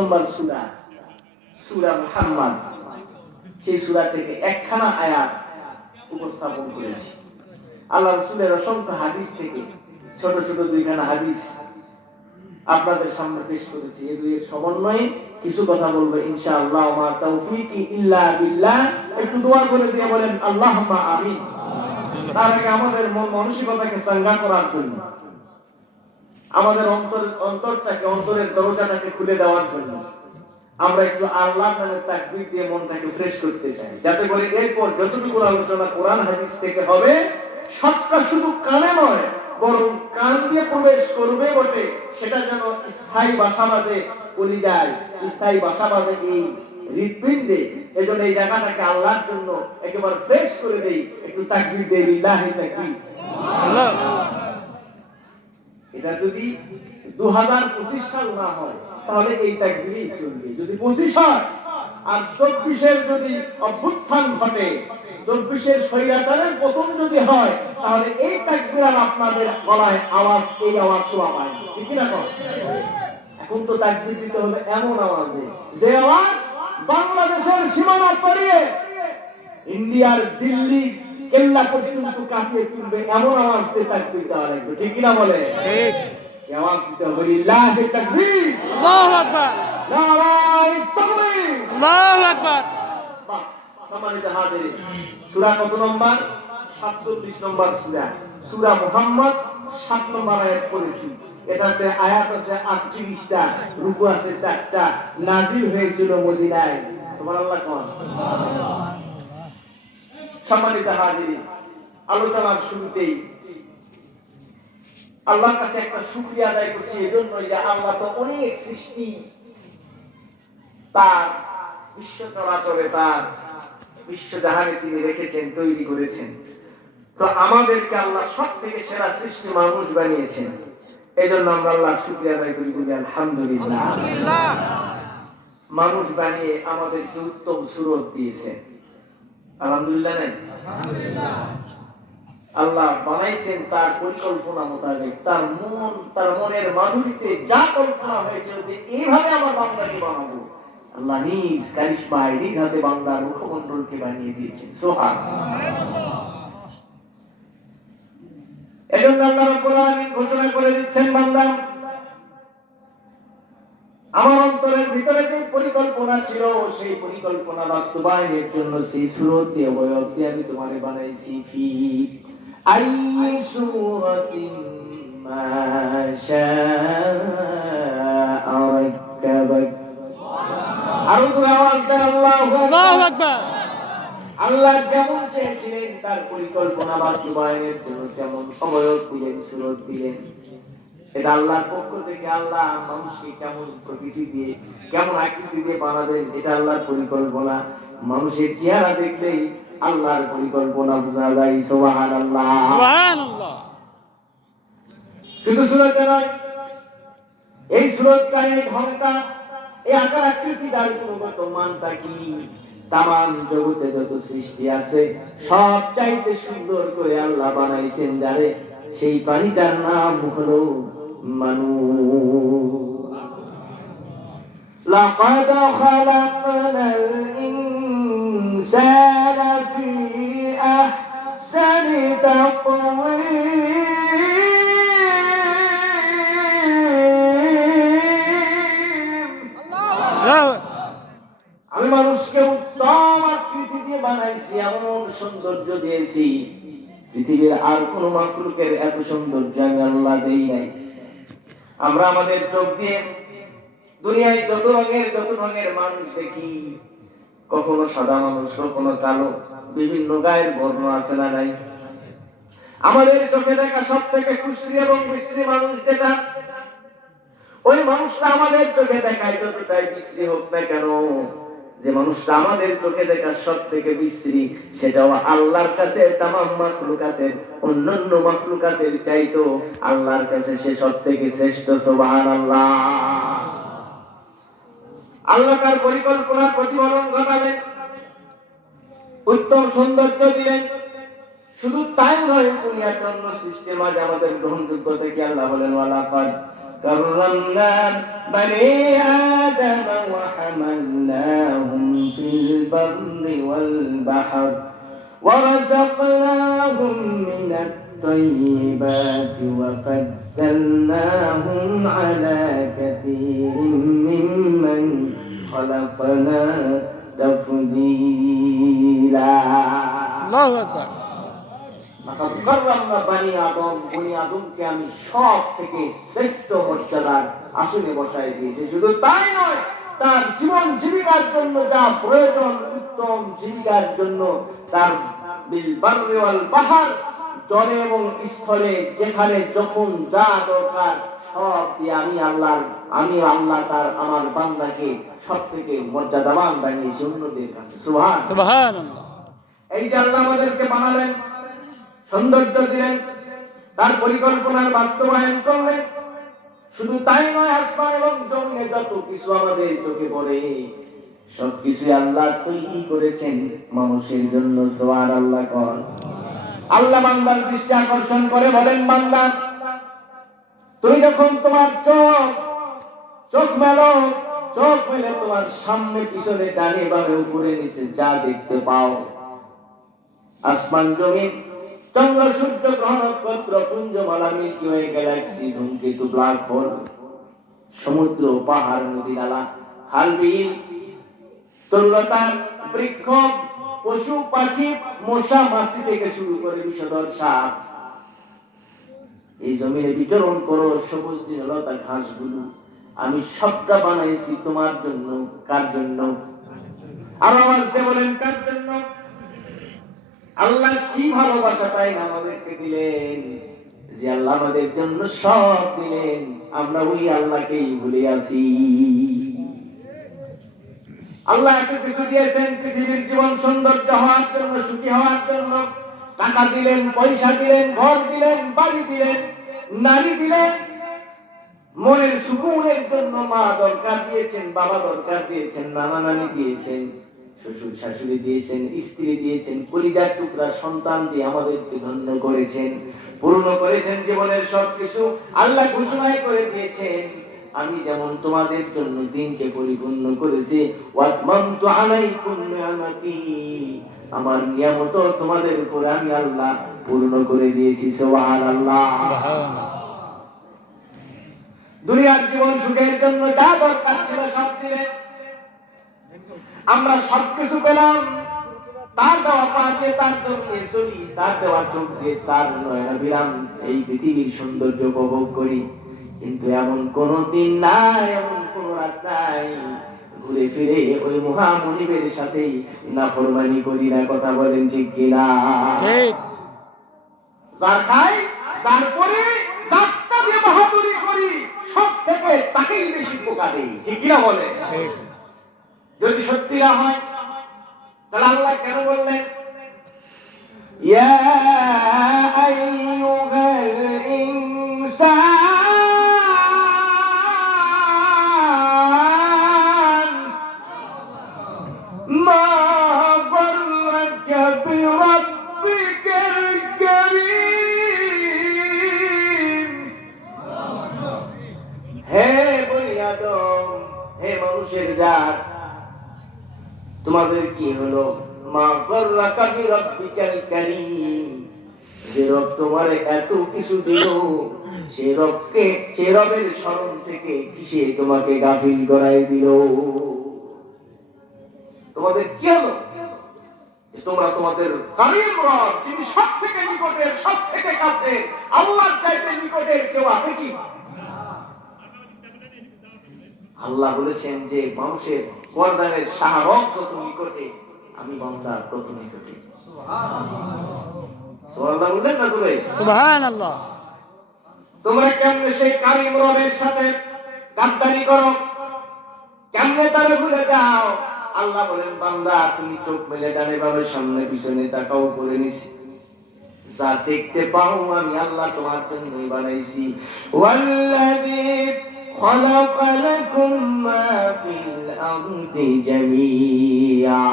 নম্বর সূরা সূরা মুহাম্মদ, সেই সূরা থেকে একখানা আয়াত উপস্থাপন করেছি। আল্লাহ রাসূলের অসংখ্য হাদিস থেকে ছোট ছোট দুইখানা হাদিস আপনাদের সামনে পেশ করেছি। এই দুইয়ের সমন্বয়ে কিছু কথা বলবো ইনশাআল্লাহ। মা তাওফীকি ইল্লা বিল্লাহ। একটু দোয়া করে দিয়ে বলেন আল্লাহুম্মা আমিন। তার আগে আমাদের মন মানসিকতাকে চাঙ্গা করার জন্য, আমাদের অন্তরটাকে, অন্তরের দরজাটাকে খুলে দেওয়ার জন্য আমরা একটু আল্লাহর নামে তাকবীর দিয়ে মনটাকে ফ্রেশ করতে চাই, যাতে করে এরপর যতটুকু আলোচনা কোরআন হাদিস থেকে হবে সবটা শুধু কানে নয় বরং কান দিয়ে প্রবেশ করবে বটে, সেটা যেন স্থায়ী বাসা বাঁধে কলিজায়, স্থায়ী বাসা বাঁধে এই হৃদপিণ্ডে। এজন্য এই জায়গাটাকে আল্লাহর জন্য একেবারে ফ্রেশ করে দেই। একটু তাকবীর দেই, লিল্লাহি তাকবীর। আল্লাহ। এটা যদি 2025 সাল না হয় তাহলে এই তাকবীরই চলবে। যদি 25 হয় আর 24-এর যদি অভ্যুত্থান ঘটে, 24-এর স্বৈরাচারের পতন যদি হয়, তাহলে এই তাকবীর আর আপনাদের গলায় আওয়াজ, এই আওয়াজ শোনা পায় না, ঠিক না? এখন তো তাকবীর দিতে হবে এমন আওয়াজে, যে আওয়াজ বাংলাদেশের সীমানা পেরিয়ে ইন্ডিয়ার দিল্লি কেল্লা পর্যন্ত কাঁপিয়ে তুলবে, এমন আওয়াজ দিয়ে তাকবীর দেওয়া লাগবে, ঠিক কিনা বলে? ঠিক। আওয়াজ দিতে হবে লিল্লাহি তাকবীর, আল্লাহু আকবার, নারায়ে তাকবীর, আল্লাহু আকবার। বাস, সম্মানিত হাজিরিন, সূরা কত নম্বর? 47 নম্বর সূরা, সূরা মুহাম্মদ 7 নম্বর আয়াত পড়েছি। এটাতে আয়াত আছে 38টা, রুকু আছে 4টা, নাজিল হয়েছিল মদিনায়। সুবহানাল্লাহ। সম্মানিত হাজিরিন, আলোচনার শুরুতেই আল্লাহর কাছে একটা শুকরিয়া আদায় করছি এজন্য যে আল্লাহ তো অনেক সৃষ্টি তার বিশ্ব চরাচরে, তার বিশ্ব জাহানে তিনি রেখেছেন, তৈরি করেছেন। তো আমাদেরকে আল্লাহ সব থেকে সেরা সৃষ্টি মানুষ বানিয়েছেন। এজন্য আমরা আল্লাহর শুকরিয়া আদায় করি, বলি আলহামদুলিল্লাহ। মানুষ বানিয়ে আমাদেরকে উত্তম সুরত দিয়েছেন, আলহামদুলিল্লাহ নেই? আল্লাহ বানাইছেন তার পরিকল্পনা মোতাবেক, তার মনের মাধুরীতে যা কল্পনা হয়েছিল যে এইভাবে আমার বান্দাকে বানাবো, আল্লাহ নিজ কারিশমায় নিজ হাতে বান্দার মুখমণ্ডলকে বানিয়ে দিয়েছেন। সুবহানাল্লাহ। এজন্য আল্লাহ রাব্বুল আলামিন ঘোষণা করে দিচ্ছেন, বান্দা আমার অন্তরের ভিতরে যে পরিকল্পনা ছিল সেই পরিকল্পনা বাস্তবায়নের জন্য সেই সুরত দিয়ে, অবয়ব দিয়ে আমি তোমারে বানাইছি। ফি আইয়ি সূরাতিন মা শাআ রাক্কাবাক। আরো জোরে আওয়াজ দেন আল্লাহু আকবার। আল্লাহ যেমন চেয়েছিলেন তার পরিকল্পনা বাস্তবায়নের জন্য তেমন অবয়ব দিলেন, সুরত দিলেন। এটা আল্লাহর পক্ষ থেকে। আল্লাহ মানুষকে কেমন প্রকৃতি দিয়ে, কেমন আকৃতি দিয়ে বানাবেন, এটা আল্লাহর পরিকল্পনা। মানুষের চেহারা দেখলেই আল্লাহর পরিকল্পনা বোঝা যায়। সুবহানাল্লাহ, সুবহানাল্লাহ। শুধু সুরতে নয়, এই সুরতটা, এই ঢংটা, এই আকার আকৃতিটার গুণগত মানটা কি, তামাম জগতে যত সৃষ্টি আছে সব চাইতে সুন্দর করে আল্লাহ বানাইছেন যারে, সেই প্রাণীটার নাম হলো মানুষ। লাকাদ খালাকনাল ইনসানা ফি আহসানি তাকওয়ীম। আমি মানুষকে উত্তম আকৃতি দিয়ে বানাইছি, এমন সৌন্দর্য দিয়েছি, পৃথিবীর আর কোন মাখলুকের এত সৌন্দর্য আমি আল্লাহ দেই নাই। আমরা আমাদের চোখ দিয়ে দুনিয়ায় যত রঙের মানুষ দেখি, কখনো সাদা মানুষ, কখনো কালো, বিভিন্ন গায়ের বর্ণ আছে না নাই? আমাদের চোখে দেখা সব থেকে কুশ্রী এবং বিশ্রী মানুষ যেটা, ওই মানুষটা আমাদের চোখে দেখায় যতটাই বিশ্রী হোক না কেন, যে মানুষটা আমাদের চোখে দেখা সব থেকে বিশ্রী, সেটাও আল্লাহর কাছে তামাম মাখলুকাতের, অন্যান্য মাখলুকাতের চাইতো আল্লাহর কাছে সে সব থেকে শ্রেষ্ঠ। সুবহানাল্লাহ। আল্লাহ তার পরিকল্পনার প্রতিফলন ঘটালেন, উত্তম সৌন্দর্য দিলেন। শুধু তাই নয়, দুনিয়ার জন্য সৃষ্টির মাঝে আমাদের গ্রহণযোগ্য থেকে আল্লাহ বলেন, ওয়ালাকাদ كرمنا بني آدم وحملناهم في البر والبحر ورزقناهم من الطيبات وفضلناهم على كثير ممن خلقنا تفضيلا الله أكبر لقد كرمنا بني آدم বনি আদমকে আমি সব থেকে শ্রেষ্ঠ মর্যাদার আসনে বসায় দিয়েছি শুধু তাই নয় তার জীবন জীবিকার জন্য যা প্রয়োজন উত্তম জীবিকার জন্য তার বিল বাররি ওয়াল বাহর জলে এবং স্থলে যেখানে যখন যা দরকার সব দিয়ে আমি আল্লাহ তার আমার বান্দাকে সবথেকে মর্যাদাবান বানিয়েছি অন্যদের কাছে সুবহানাল্লাহ। এই যে আল্লাহ আমাদেরকে বানালেন, সৌন্দর্য দিলেন, তার পরিকল্পনার বাস্তবায়ন করলেন, শুধু তাই নয় আসমান এবং জমিনে যত কিছু আমাদের চোখে পড়ে সবকিছু আল্লাহ তৈরি করেছেন মানুষের জন্য। সুবহানাল্লাহ কর। আল্লাহ বান্দার দৃষ্টি আকর্ষণ করে বলেন, বান্দা তুমি যখন তোমার চোখ মেলে তোমার সামনে পিছনে ডানে বামে উপরে নিচে যা দেখতে পাও, আসমান জমিন চন্দ্র সূর্য গ্রহ নক্ষত্র পুঞ্জমালা মিল্কি ওয়ে গ্যালাক্সি ধূমকেতু ব্ল্যাক হোল সমুদ্র পাহাড় নদী নালা খাল বিল তরুলতা বৃক্ষ পশু পাখি মশা মাছি থেকে শুরু করে বিষধর সাপ, এই জমিনে বিচরণ করো সবুজ লতা ঘাসগুলো আমি সবটা বানাইছি তোমার জন্য। কার জন্য? আর আওয়াজ দিয়ে বলেন কার জন্য? আল্লাহ কি ভালোবাসা তাই না আমাদেরকে দিলেন, যে আল্লাহ আমাদের জন্য সব দিলেন, আমরা ওই আল্লাহকেই ভুলে আছি। আল্লাহ এত কিছু দিয়েছেন পৃথিবীর জীবন সৌন্দর্য হওয়ার জন্য, সুখী হওয়ার জন্য। টাকা দিলেন, পয়সা দিলেন, ঘর দিলেন, বাড়ি দিলেন, নারী দিলেন, মনের সুকুনের জন্য মা দরকার দিয়েছেন, বাবা দরকার দিয়েছেন, নানা নানি দিয়েছেন, শ্বশুর শাশুড়ি দিয়েছেন, স্ত্রী দিয়েছেন, কলিজার টুকরা সন্তান দিয়ে আমাদেরকে ধন্য করেছেন, পূর্ণ করেছেন জীবনের সবকিছু। আল্লাহ ঘোষণাই করে দিয়েছেন, আমি যেমন তোমাদের জন্য দিনকে পরিপূর্ণ করেছি, ওয়াতমামতু আলাইকুম নিয়ামতি, আমার নিয়ামত তোমাদের উপর আমি আল্লাহ পূর্ণ করে দিয়েছি। সুবহানাল্লাহ। দুনিয়ার জীবন সুখের জন্য যা দরকার ছিল সব দিলেন, আমরা সবকিছু পেলাম, তার দেওয়া পা দিয়ে তার চোখে চলি, তার দেওয়া চোখ দিয়ে তার নয়নাভিরাম এই পৃথিবীর সৌন্দর্য উপভোগ করি। কিন্তু এমন কোন দিন নাই, এমন কোন রাত নাই ঘুরে ফিরে ওই মহামনিবের সাথেই নাফরমানি করি না। কথা বলেন ঠিক কিনা? যার খাই, যার পরে, যারটা দিয়ে বাহাদুরি করি, সব থেকে তাকেই বেশি পোকা দেই। ঠিক কিনা বলে? যদি সত্যি না হয় তাহলে আল্লাহ কেন বললেন ইয়া আইয়ুহাল ইনসান মা গররাকা বিরাব্বিকাল কারীম। হে বনি আদম, হে মানুষের জাত, তোমাদের কি হলো? মা গররাকা বিরাব্বিকাল কারীম, যে রব তোমার এত কিছু দিল, সে রবের স্মরণ থেকে কিসে তোমাকে গাফিল করাই দিল? তোমাদের কি হলো? তোমরা তোমাদের কারীম রব, যিনি সব থেকে নিকটের, সব থেকে কাছে, আল্লাহর চাইতে নিকটের কেউ আছে কি? আল্লাহ বলেছেন যে মানুষের গর্দানের শাহরগ যত নিকটে, আমি বান্দার তত নিকটে। সুবহানাল্লাহ বললেন না তোরে? সুবহানাল্লাহ। তোমরা কেমনে সেই কারীম রবের সাথে গাদ্দারি করো, কেমনে তারে ভুলে যাও? আল্লাহ বলেন, বান্দা তুমি চোখ মেলে ডানে বামে সামনে পিছনে তাকাও, করে নিছি, যা দেখতে পাও আমি আল্লাহ তোমার জন্যই বানাইছি। ওয়াল্লাযী خلق لكم ما في الأرض جميعا।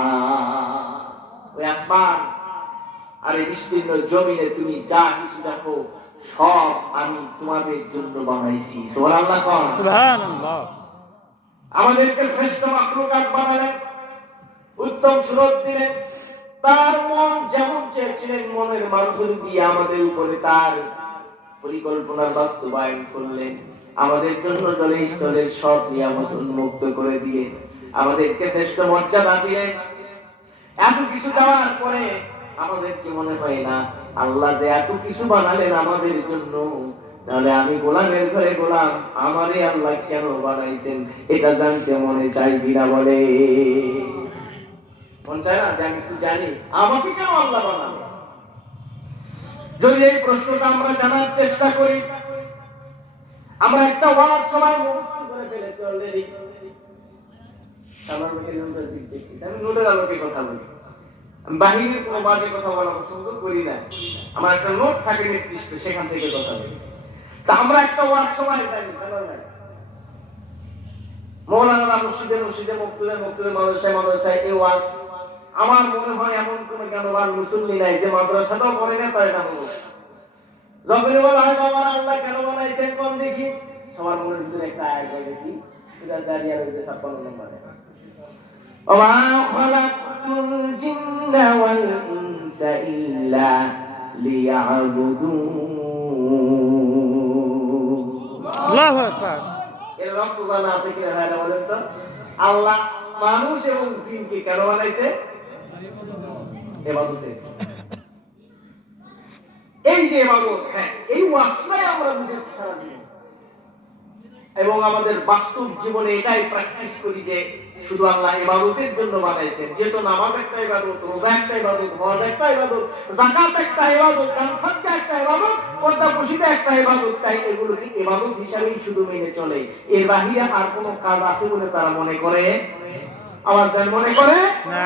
ওই আসমান আর এই বিস্তীর্ণ জমিনে তুমি যা কিছু দেখো সব আমি তোমাদের জন্য বানাইছি। সুবহানাল্লাহ কোন সুবহানাল্লাহ। আমাদেরকে শ্রেষ্ঠ মাখলুকাত বানালেন, উত্তম সুরত দিলেন, তার মন যেমন চেয়েছিলেন মনের মাধুরী দিয়ে আমাদের উপরে তার পরিকল্পনার বাস্তবায়ন করলেন। আমাদের জন্য জলে স্থলের সব নিয়ামত উন্মুক্ত করে দিয়ে আমাদেরকে শ্রেষ্ঠ মর্যাদা দিলেন। এত কিছু দেওয়ার পরে আমাদেরকে মনে হয় না আল্লাহ যে এত কিছু বানালেন আমাদের জন্য, তাহলে আমি গোলামের ঘরে গোলাম, আমারে আল্লাহ কেন বানাইছেন এটা জানতে মনে চাই কিনা বলে? মন চায় না যে আমি একটু জানি আমাকে কেন আল্লাহ বানালো? যদি এই প্রশ্নটা আমরা জানার চেষ্টা করি, আমরা একটা ওয়াজ সবাই মুখস্থ করে ফেলেছি অলরেডি। আমার মুখে নোটের দিক দেখি, আমি নোটের আলোকে কথা বলি, আমি বাহিরের কোনো বাজে কথা বলা পছন্দ করি না। আমার একটা নোট থাকে নির্দিষ্ট, সেখান থেকে কথা বলি। তা আমরা একটা ওয়াজ সবাই জানি, মৌলানা মসজিদে মসজিদে, মক্তবে মক্তবে, মাদ্রাসায় মাদ্রাসায় এই ওয়াজ। আমার মনে হয় এমন কোন জ্ঞানবান মুসল্লি নাই যে মাদ্রাসাটাও পড়ে না তার এটা মনে। যখনই বলা হয় বাবা আল্লাহ কেন বানাইছেন কোন দেখি, সবার মনের ভিতরে একটা আয়াত হয় দেখি, সেটা জারিয়া রয়েছে 56 নম্বরে, ওয়া খালাকতুল জিন্না ওয়াল ইনসা ইল্লা লিয়াবুদুন। আল্লাহু আকবার। এর রক্ত জানা আছে কিনা এটা বলেন তো? আল্লাহ মানুষ এবং জিনকে কেন বানাইছে? ইবাদতে। এই যে ইবাদত, হ্যাঁ, এই ওয়াসনায় আমরা বুঝে সারা জীবন এবং আমাদের বাস্তব জীবনে এটাই প্র্যাকটিস করি যে শুধু আল্লাহ ইবাদতের জন্য বানাইছেন। যেহেতু নামাজ একটা ইবাদত, রোজা একটা ইবাদত, হজ একটা ইবাদত, যাকাত একটা ইবাদত, দান সাদকা একটা ইবাদত, পর্দা পুশিটা একটা ইবাদত, তাই এগুলোকে ইবাদত হিসাবেই শুধু মেনে চলে। এর বাহিরে আর কোনো কাজ আছে বলে তারা মনে করে? আওয়াজ দেন, মনে করে না।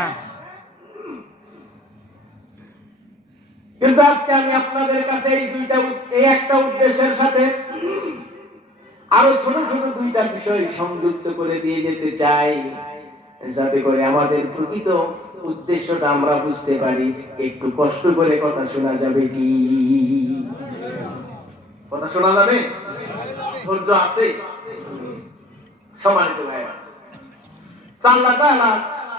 কিন্তু আজকে আমি আপনাদের কাছে এই একটা উদ্দেশ্যের সাথে আরো ছোট ছোট দুইটা বিষয় সংযুক্ত করে দিয়ে যেতে চাই, যাতে করে আমাদের প্রকৃত উদ্দেশ্যটা আমরা বুঝতে পারি। একটু কষ্ট করে কথা শোনা যাবে কি? কথা শোনা যাবে? ধৈর্য আছে? সম্মানিত ভাইরা, আল্লাহ তাআলা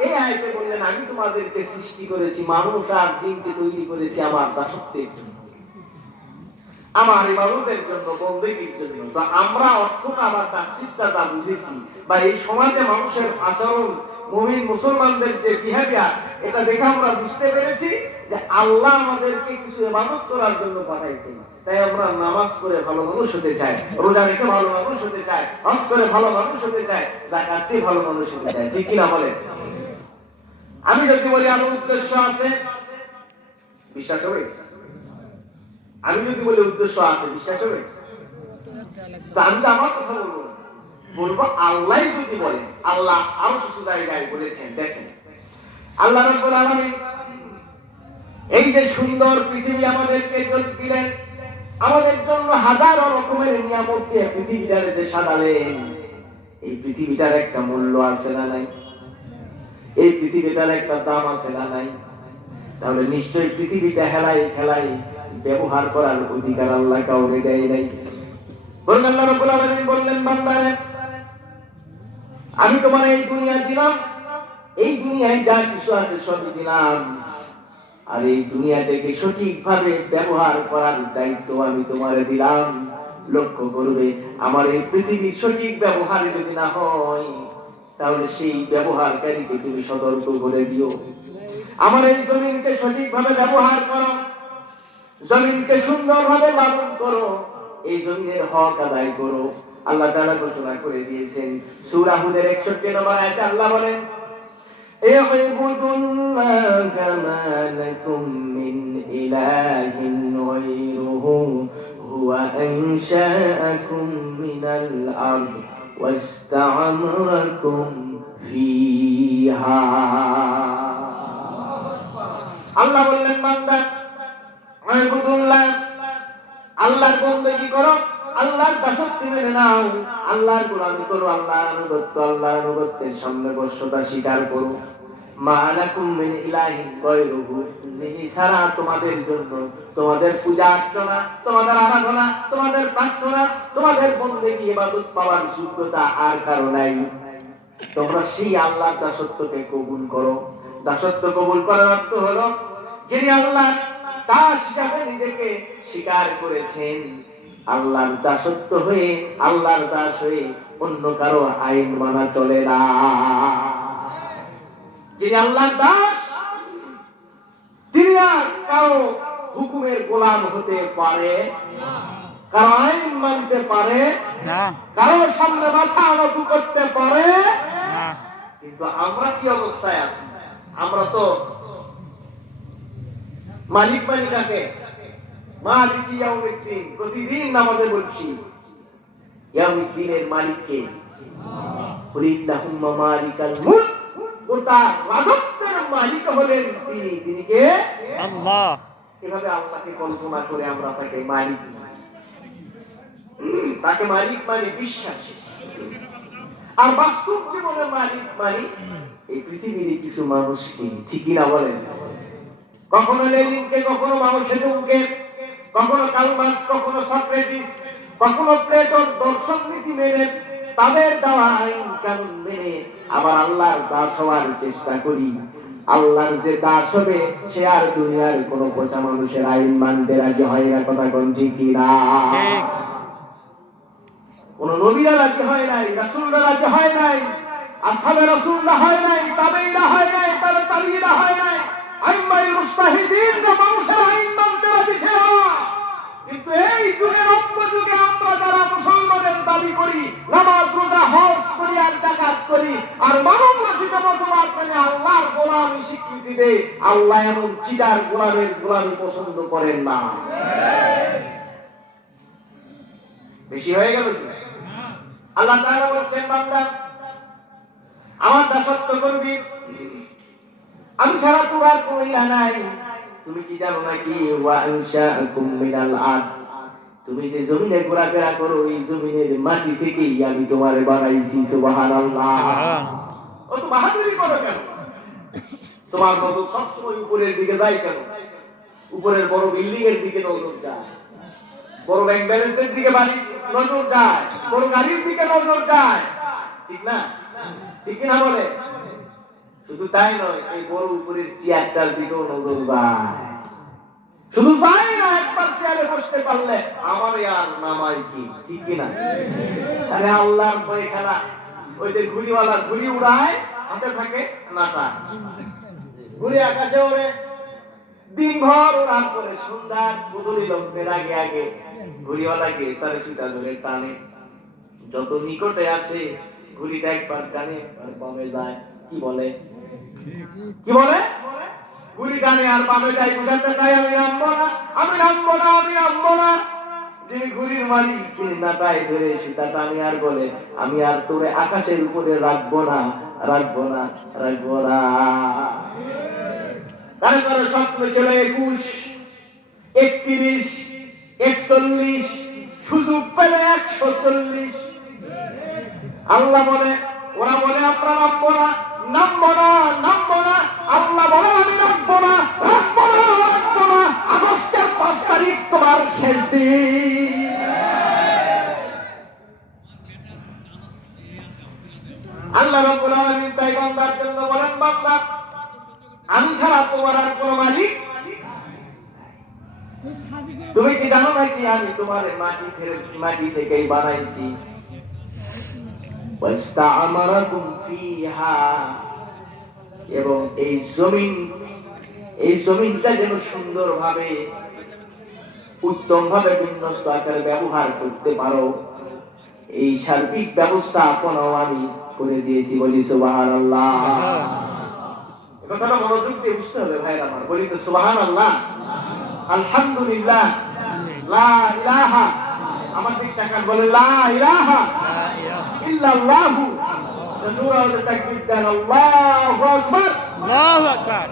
এই আয়াতে বললেন আমি তোমাদেরকে সৃষ্টি করেছি, মানুষ আর জিনকে তৈরি করেছি আমার দাসত্বের জন্য, আমার ইবাদতের জন্য, বন্দেগীর জন্য। তো আমরা অর্থটা বা তাফসীরটা যা বুঝেছি বা এই সমাজে মানুষের আচরণ, মুমিন মুসলমানদের যে বিহেভিয়ার, এটা দেখে আমরা বুঝতে পেরেছি যে আল্লাহ আমাদেরকে কিছু ইবাদত করার জন্য পাঠাইছেন। তাই আমরা নামাজ পড়ে ভালো মানুষ হতে চাই, রোজা রেখে ভালো মানুষ হতে চাই, হজ করে ভালো মানুষ হতে চাই, যাকাত দিয়ে ভালো মানুষ হতে চাই। ঠিক কিনা বলেন? আমি যদি বলি আমার উদ্দেশ্য আছে, বিশ্বাস হবে? আমি যদি বলি উদ্দেশ্য আছে, বিশ্বাস হবে? আমি তো আমার কথা বলবো আল্লাহ যদি বলেন। আল্লাহ আরো কিছু জায়গায় বলেছেন, দেখেন আল্লাহ রাব্বুল আলামিন এই যে সুন্দর পৃথিবী আমাদেরকে দিলেন, আমাদের জন্য হাজারো রকমের নিয়ামত দিয়ে পৃথিবীটারে যে সাজালেন, এই পৃথিবীটার একটা মূল্য আছে না নাই? এই পৃথিবীটার একটা দাম আছে না নাই? তাহলে নিশ্চয়ই পৃথিবীটা খেলাই ব্যবহার করার অধিকার আল্লাহ কাউকে দেয় নাই। বলেন আল্লাহ রাব্বুল আলামিন বললেন বান্দারে আমি তোমার এই দুনিয়া দিলাম, এই দুনিয়ায় যা কিছু আছে সবই দিলাম, আর এই দুনিয়াটাকে সঠিকভাবে ব্যবহার করার দায়িত্ব আমি তোমারে দিলাম। লক্ষ্য করবে আমার এই পৃথিবীর সঠিক ব্যবহার যদি না হয়, তাহলে সেই ব্যবহারকারীকে তুমি সতর্ক করে দিও। আমার এই জমিনকে সঠিকভাবে ব্যবহার করো, জমিনকে সুন্দরভাবে লালন করো, এই জমিনের হক আদায় করো। আল্লাহ তাআলা ঘোষণা করে দিয়েছেন সূরা হুদের 61 নম্বর আয়াতে আল্লাহ বলেন ইউবুদুল্লাহা মা লাকুম মিন ইলাহিন গায়রুহু হুয়া আনশাআকুম মিনাল আরদ ওয়াস্তা'মারাকুম ফিহা। আল্লাহ বললেন বান্দা ইউবুদুল্লাহ, আল্লাহর বন্দেগী করো, আল্লাহর দাসত্ব মেনে নাও, আল্লাহর গোলামি করো, আল্লাহর আনুগত্যের সামনে বর্ষতা স্বীকার করো। মা লাকুম মিন ইলাহিন গায়রুহু, যিনি ছাড়া তোমাদের জন্য তোমাদের পূজা অর্চনা, তোমাদের আরাধনা, তোমাদের প্রার্থনা, তোমাদের বন্দেগী ইবাদত পাওয়ার যোগ্যতা আর কারো নাই। তোমরা সেই আল্লাহর দাসত্বকে কবুল করো। দাসত্ব কবুল করার অর্থ হলো যিনি আল্লাহর দাস হিসাবে নিজেকে স্বীকার করেছেন, আল্লাহর দাসত্ব হয়ে, আল্লাহর দাস হয়ে অন্য কারো আইন মানা চলে না। যিনি আল্লাহর দাস, তিনি আর কারো হুকুমের গোলাম হতে পারে, কারো আইন মানতে পারে না, কারো সামনে মাথা নত করতে পারে না। কিন্তু আমরা কি অবস্থায় আছি? আমরা তো মালিক মালিকাকে মালিক ইয়াউমিদ্দিন প্রতিদিন নামাজে বলছি, ইয়াউমিদ্দিনের মালিককে কুলিল্লাহুম্মা মালিকাল মুলক, গোটা রাজত্বের মালিক হলেন তিনি। তিনি কে? আল্লাহ। এভাবে আল্লাহকে কল্পনা করে আমরা তাকে মালিক মানি, তাকে মালিক মানি বিশ্বাসী। আর বাস্তব জীবনে মালিক মানি এই পৃথিবীর কিছু মানুষকে, ঠিকই না বলেন? কখনো লেনিনকে, কখনো মাও সেতুংকে, কখনো কার্ল মার্কস, কখনো সক্রেটিস, কখনো প্লেটোর দর্শন নীতি মেনে, তাদের দেওয়া আইন কানুন মেনে আবার আল্লাহর দাস হওয়ার চেষ্টা করি। আল্লাহর যে দাস হবে সে আর দুনিয়ার কোন পচা মানুষের আইন মানতে রাজি হয় না। কথা কোন ঠিক কিনা? কোন নবীরা রাজি হয় নাই, রাসূলরা রাজি হয় নাই, আসহাবে রাসূলরা হয় নাই, তাবেঈরা হয় নাই, তাবে তাবেঈরা হয় নাই, আইম্মায়ে মুজতাহিদিনরা মানুষের আইন মানতে রাজি ছিল না। কিন্তু এই যুগের যুগে আমরা যারা মুসলমানের দাবি করি, নামাজ রোজা হজ করি আর যাকাত করি আর মানব রচিত মতবাদ মানে আল্লাহর গোলামি স্বীকৃতি দেয়, আল্লাহ এমন চিটার গোলামের গোলামি পছন্দ করেন না। বেশি হয়ে গেল কি? আল্লাহ তাআলা বলছেন, বান্দা আমার দাসত্ব করবি, আমি ছাড়া তোর আর কোনো ইলাহ নাই। তুমি কি জানো নাকি ওয়া আনশাআকুম মিনাল আরদ, তুমি যে জমিনে ঘোরাফেরা করো এই জমিনের মাটি থেকেই আমি তোমারে বানাইছি। সুবহানাল্লাহ। ও তো বাহাদুরি করো কেন? তোমার নজর সবসময় উপরের দিকে যায় কেন? উপরের বড় বিল্ডিং এর দিকে নজর যায়, বড় ব্যাংক ব্যালেন্সের দিকে বাড়ি নজর যায়, বড় গাড়ির দিকে নজর যায়, ঠিক না? ঠিক না বলে? শুধু তাই নয়, এই বড় উপরের চেয়ারটার দিকেও নজর যায়। শুধু যায় না, একবার চেয়ারে বসতে পারলে আমার আর নামাই কি, ঠিক কিনা? আরে আল্লাহর ভয়ে খেলা, ওই যে ঘুড়িওয়ালা ঘুড়ি উড়ায়, হাতে থাকে নাটা, ঘুরে আকাশে ওড়ে, দিনভর উড়ান করে, সুন্দর বুদুলি লম্বের আগে আগে ঘুড়িওয়ালাকে তারে সুতা ধরে টানে, যত নিকটে আসে ঘুড়িটা একবার টানে আর বামে যায়। কি বলে? কি বলে? ঘুড়ি টানে আর বামে যায়, বুঝাতে চাই আমি নামবো না, আমি নামবো না, আমি নামবো না। যিনি ঘুড়ির মালিক তিনি নাটায় ধরে সুতা টানে আর বলে, আমি আর তোরে আকাশের উপরে রাখবো না, রাখবো না, রাখবো না। কারো কারো স্বপ্ন ছিল 21, 31, 41, সুযোগ পেলে 140। আল্লাহ বলে, ওরা বলে আমরা নামবো না, নামবো না, নামবো না। আল্লাহ বলে আমি রাখবো না, রাখবো না, রাখবো না। আগস্টের 5 তারিখ তোমার শেষ দিন। আল্লাহ রাব্বুল আলামিন তাই বান্দার জন্য বলেন, বান্দা আমি ছাড়া তোমার আর কোনো মালিক। তুমি কি জানো নাকি আমি তোমার মাটি থেকেই বানাইছি। ওয়াস্তা'মারাকুম ফিহা, এবং এই জমিনটা যেন সুন্দরভাবে উত্তমভাবে বিন্যস্ত আকারে ব্যবহার করতে পারো, এই সার্বিক ব্যবস্থা আপনাও আমি করে দিয়েছি। বলি সুবহানাল্লাহ। কথাটা মনোযোগ দিয়ে বুঝতে হবে ভাইরা আমার, বলি তো সুবহানাল্লাহ, আলহামদুলিল্লাহ, লা ইলাহা, আমার ঠিক টাকা বলে লা ইলাহা ইল্লাল্লাহু, নূরা ওয়া তাকবীর দেন, আল্লাহু আকবার, আল্লাহু আকবার।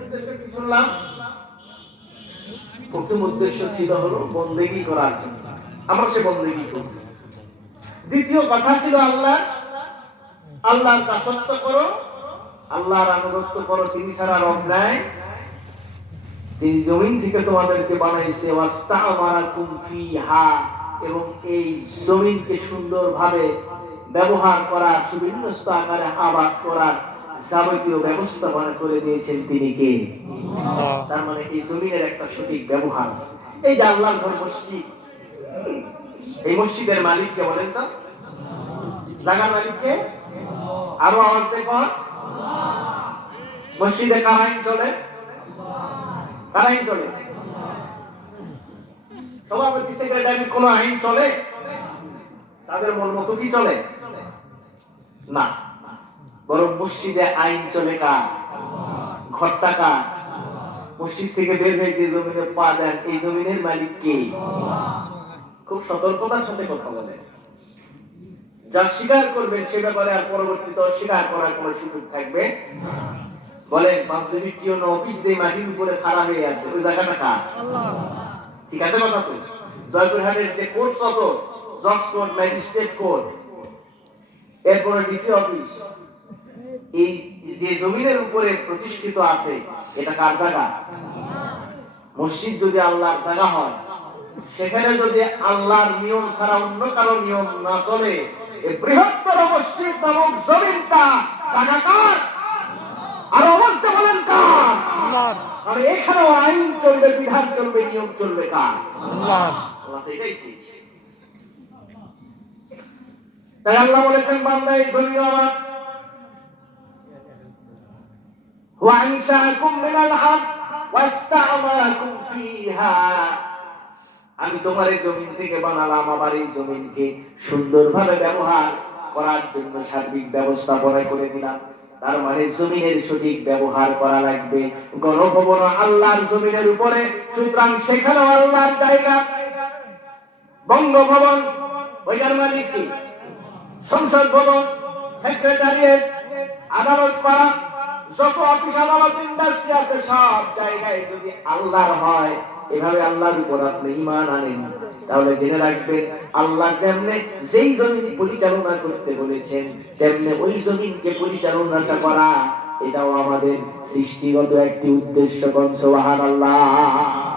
উদ্দেশ্য কি শুনলাম? প্রথম উদ্দেশ্য ছিল হলো বন্দেগী করার জন্য, আমরা সে বন্দেগী করি। দ্বিতীয় কথা ছিল আল্লাহ আল্লাহর দাসত্ব করো, আল্লাহর আনুগত্য করো, তিনি ছাড়া রব নাই। তিনি জমিন থেকে তোমাদেরকে বানাইছে, ওয়াস্তামারাকুম ফিহা, এবং এই জমিনকে সুন্দরভাবে ব্যবহার করার, সুবিন্যস্ত আকারে আবাদ করার যাবতীয় ব্যবস্থাপনা করে দিয়েছেন তিনি কে? তার মানে এই জমিনের একটা সঠিক ব্যবহার। এই যে আল্লাহর ঘর মসজিদ, এই মসজিদের মালিককে বলেন তো? জায়গার মালিককে? আরো আওয়াজ দেখো। মসজিদে কার আইন চলে? কার আইন চলে? সভাপতি সেক্রেটারি কোন আইন চলে? তাদের মন মতো কি চলে? না, বরং মসজিদে আইন চলে কার? ঘরটা কার? মসজিদ থেকে বের হয়ে যে জমিনে পা দেন, এই জমিনের মালিক কে? খুব সতর্কতার সাথে কথা বলেন। যা স্বীকার করবেন সে ব্যাপারে আর পরবর্তীতে অস্বীকার করার কোন সুযোগ থাকবে? বলেন, পাঁচবিটিও অফিস যে মাটির উপরে খাড়া হয়ে আছে, ওই জায়গাটা কার? ঠিক আছে কথা তো? জয়পুরহাটের যে কোর্ট, কত জজ কোর্ট, ম্যাজিস্ট্রেট কোর্ট, এরপরে ডিসি অফিস, এই যে জমিনের উপরে প্রতিষ্ঠিত আছে, এটা কার জায়গা? মসজিদ যদি আল্লাহর জায়গা হয়, সেখানে যদি আল্লাহর নিয়ম ছাড়া অন্য কারো নিয়ম না চলে, এই বৃহত্তর মসজিদ নামক জমিনটা জায়গা কার? আর অবস্থা বলেন কার? আর এখানেও আইন চলবে, বিধান চলবে, নিয়ম চলবে কার? আল্লাহ এটাই চেয়েছে। তাই আল্লাহ বলেছেন, বান্দা এই জমিন আমার, ওয়াইশাকুম মিনাল আরদ ওয়াস্তা'মারাকুম ফিহা, আমি তোমার এই জমিন থেকে বানালাম, আবার এই জমিনকে সুন্দরভাবে ব্যবহার করার জন্য সার্বিক ব্যবস্থাপনা করে দিলাম। তার মানে জমিনের সঠিক ব্যবহার করা লাগবে। গণভবন আল্লাহর জমিনের উপরে, সুতরাং সেখানেও আল্লাহর জায়গা। বঙ্গভবন, ওইটার মালিক কি? সংসদ ভবন, সেক্রেটারিয়েট, আদালত পাড়া, যত অফিস আদালত ইন্ডাস্ট্রি আছে, সব জায়গায় যদি আল্লাহর হয়, এভাবে আল্লাহর উপর আপনি ঈমান আনেন, তাহলে জেনে রাখবেন, আল্লাহ যেমনে যেই জমিন পরিচালনা করতে বলেছেন, তেমনি ওই জমিনকে পরিচালনাটা করা, এটাও আমাদের সৃষ্টিগত একটি উদ্দেশ্য। সুবহানাল্লাহ।